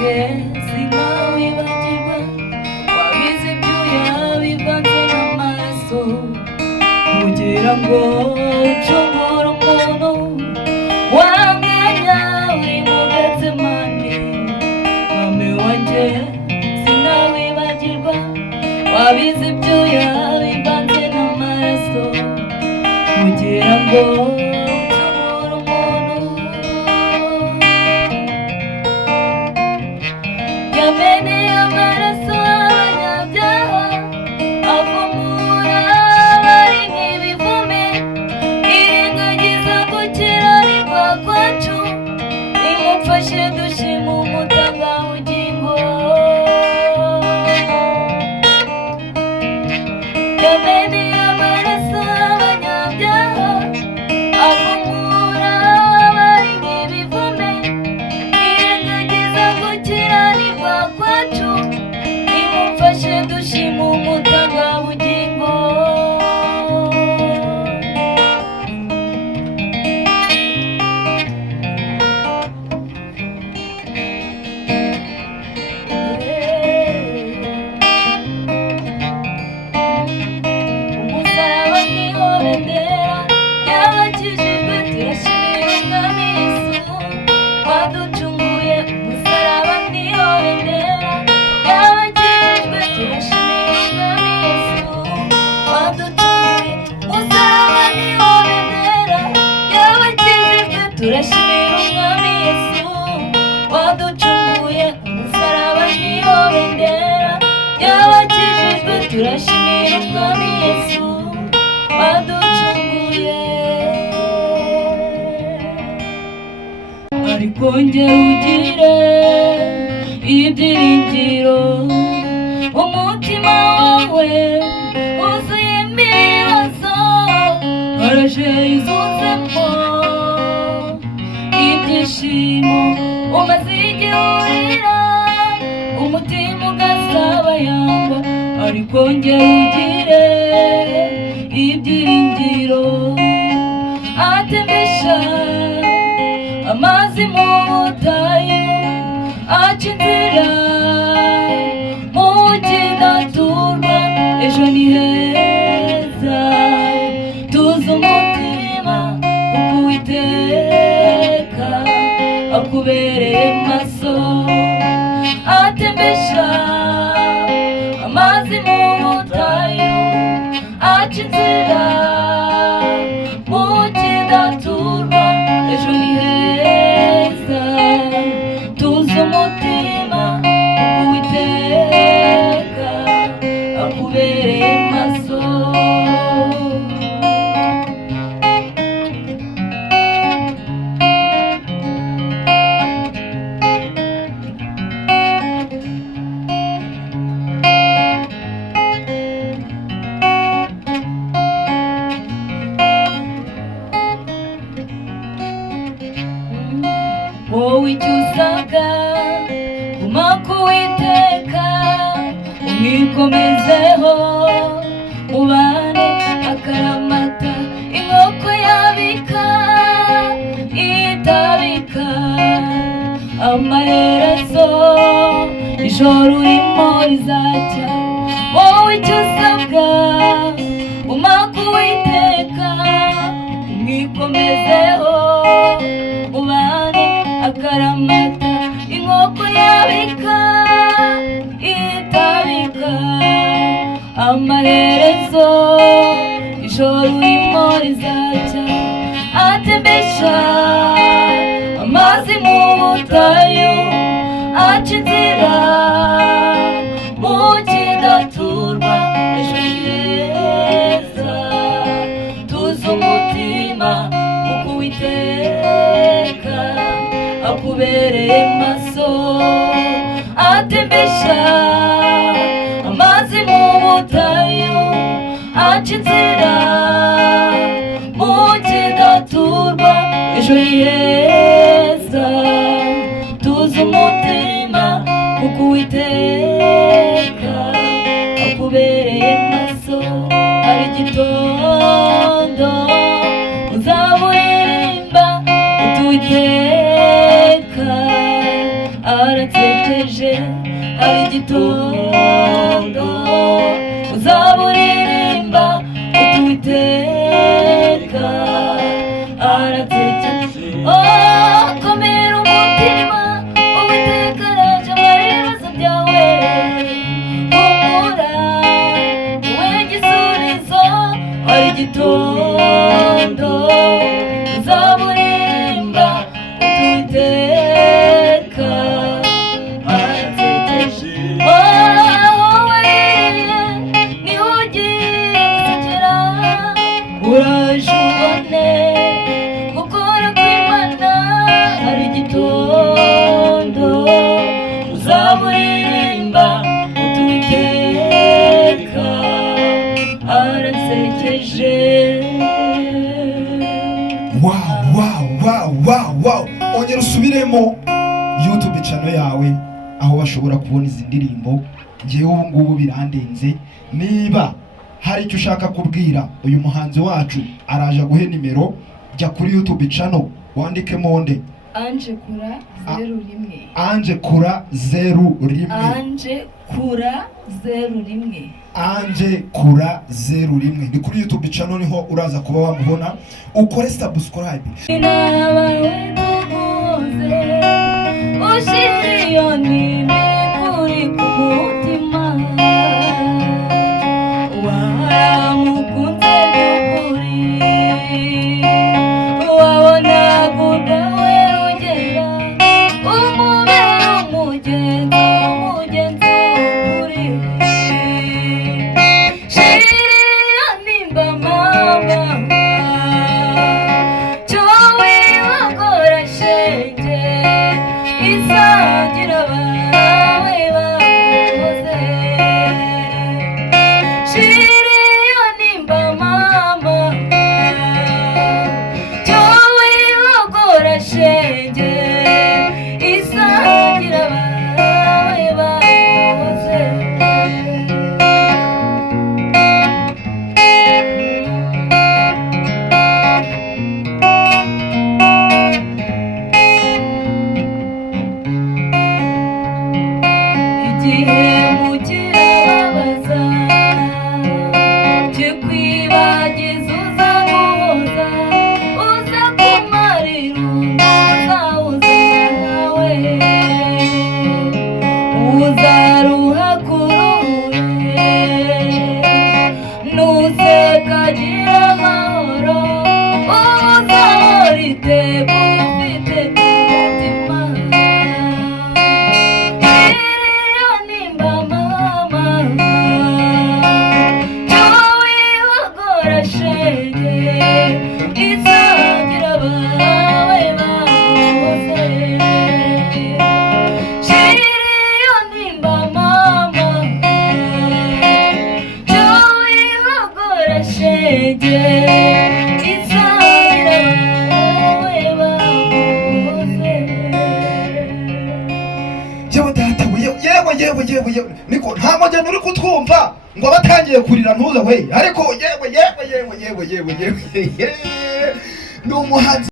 wanjye sinawibagirwa, wabize ibyuya bivanze n'amaraso kugira ngo ucungure umuntu wanganya uri mu Getsemani. Mwami wanjye sinawibagirwa, wabize ibyuya bivanze n'amaraso kugira ngo turashimira umwami Yesu waducunguye, umusaraba niwo bendera y'abakijijwe. Turashimira umwami Yesu waducunguye. Ariko ongera ugire ibyiringiro, umutima wawe wuzuye ibibazo, haraje izuzemo ibyishimo, umaze igihe urira umutima ugasabayangwa. Ariko ongera ugire ibyiringiro, atembesha amazi mu butayu, aca inzira mu kidaturwa. Ejo ni heza, tuza umutima kuko Uwiteka akubereye maso, atembesha amazi mu butayu, aca inzira mu kidaturwa. Ejo ni heza, tuza umutima kuko Uwiteka akubereye maso. Wowe icyo usabwa guma ku Uwiteka, umwikomezeho mubane akaramata. Inkoko yabika itabika amaherezo, ijoro urimo rizacya. Wowe icyo usabwa guma ku Uwiteka, umwikomezeho mubane akaramata. Inkoko yabika itabika amaherezo, ijoro urimo rizacya. Atembesha amazi mu butayu, aca inzira mu kidaturwa. Ejo ni heza, tuza umutima kuko Uwiteka akubereye maso, atembesha amazi mu butayu, aca inzira mu kidaturwa. Ejo ni heza, tuza umutima kuko Uwiteka akubereye maso. Hari igitondo uzaburirimba uti Uwiteka aratsekeje hari igitondo uzaba uririmba utuwiteka aratsekeje komera umutima uwiteka araje amara ibibazo byawe humura wowe gisubizo hari igitondo uzaba uririmba utuwiteka aratsekeje wowe niho ugiye gusekera uraje ubone gukora kw'Imana hari igitondo uzaba uririmba utuwiteka aratsekeje. Wow. Ongera usubiremo YouTube channel yawe aho bashobora kubona izi ndirimbo. Ngewe ubu ngubu birandenze. Niba hari icyo ushaka kubwira uyu muhanzi wacu araje guhe nimero, jya kuri YouTube channel wandike monde Ange Kura 01 Ange Kura 01 Ange Kura 01 Ange Kura 01 ni kuri YouTube channel niho uraza kuba wamubona. Ukore subscribe. yewe niko nta mujyana uri kutwumva ngo abatangiye kurira ntuza we ariko yewe ni umuhanzi